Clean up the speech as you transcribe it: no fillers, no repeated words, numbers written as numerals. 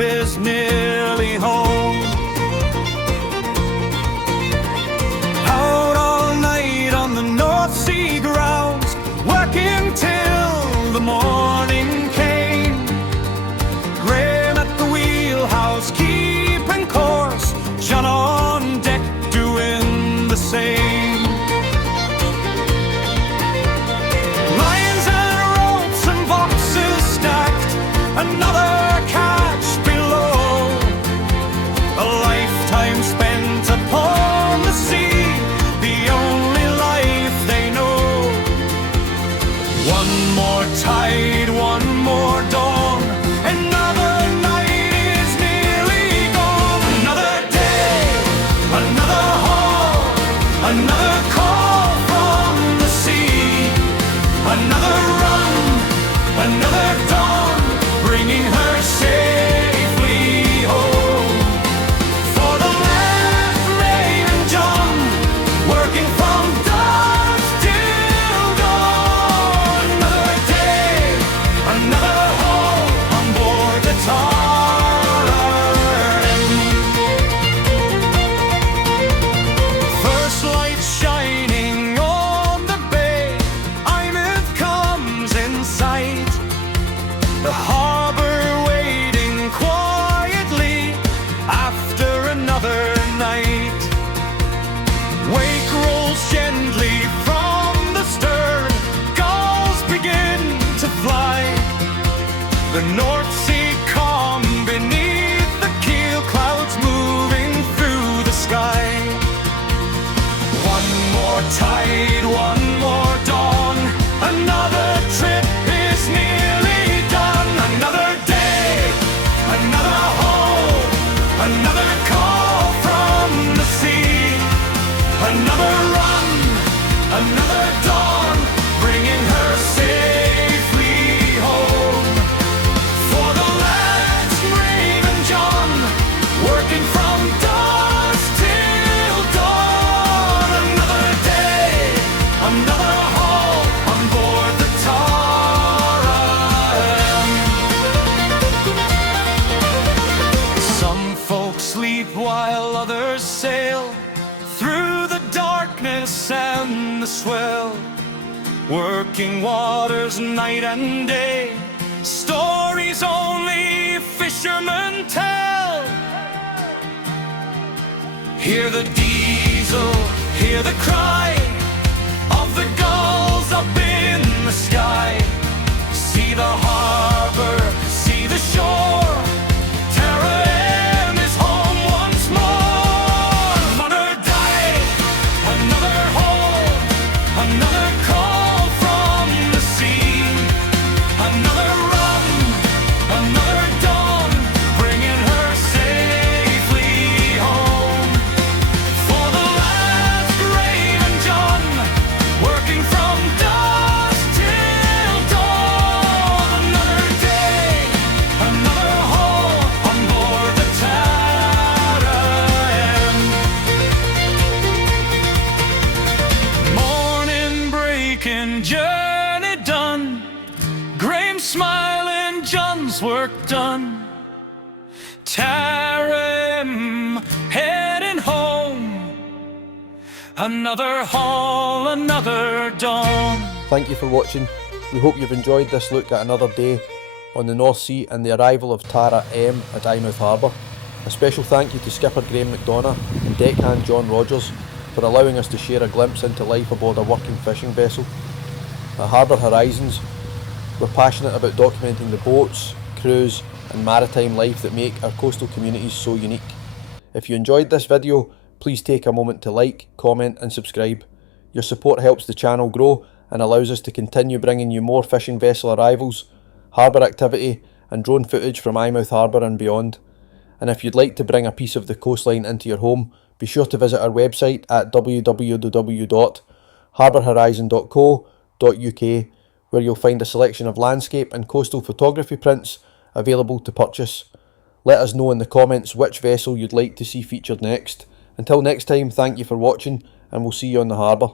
is nearly home. Out all night on the North Sea grounds, working till the morning came. Graeme at the wheelhouse, keeping course, John on deck doing the same. Lines and ropes and boxes stacked, another catch below. A lifetime spent upon the sea, the only life they know. One more tide, one more dawn, another night is nearly gone. Another day, another haul, another call from the sea. Another run, another dawn, bringing her safely home. For the lad, Ray and John, working from dusk till dawn. Another day, another haul on board the Tara. First light shining on the bay, Eyemouth comes in sight. The harbour waiting quietly after another night. Wake rolls gently from the stern, gulls begin to fly. The North Sea calm beneath the keel, clouds moving through the sky. One more tide, one more dawn, another trip is nearly done. Another day, another haul, another call from the sea. Another run, another dawn, bringing her safely home. For the lads, Graeme and John, working from dusk till dawn. Another day, another haul on board the Tara. Some folks sleep while others sail through the darkness and the swell. Working waters night and day, stories only fishermen tell. Hear the diesel, hear the cry of the gulls up in the sky. See the harbour, see the shore, Tara M is home once more. Another day, another haul, another call from the sea. Another run, another dawn, bringing her safely home. For the lads, Graeme and John, working from dusk till dawn. Another day, another haul on board the Tara M. Morning breaking, journey done, Graeme smiling, John's work done. Tara M heading home. Another haul, another dawn. Thank you for watching. We hope you've enjoyed this look at another day on the North Sea and the arrival of Tara M at Eyemouth Harbour. A special thank you to skipper Graeme McDonagh and deckhand John Rogers for allowing us to share a glimpse into life aboard a working fishing vessel. At Harbour Horizons, we're passionate about documenting the boats, crews and maritime life that make our coastal communities so unique. If you enjoyed this video, please take a moment to like, comment and subscribe. Your support helps the channel grow and allows us to continue bringing you more fishing vessel arrivals, harbour activity and drone footage from Eyemouth Harbour and beyond. And if you'd like to bring a piece of the coastline into your home, be sure to visit our website at www.harbourhorizon.co.uk, where you'll find a selection of landscape and coastal photography prints available to purchase. Let us know in the comments which vessel you'd like to see featured next. Until next time, thank you for watching and we'll see you on the harbour.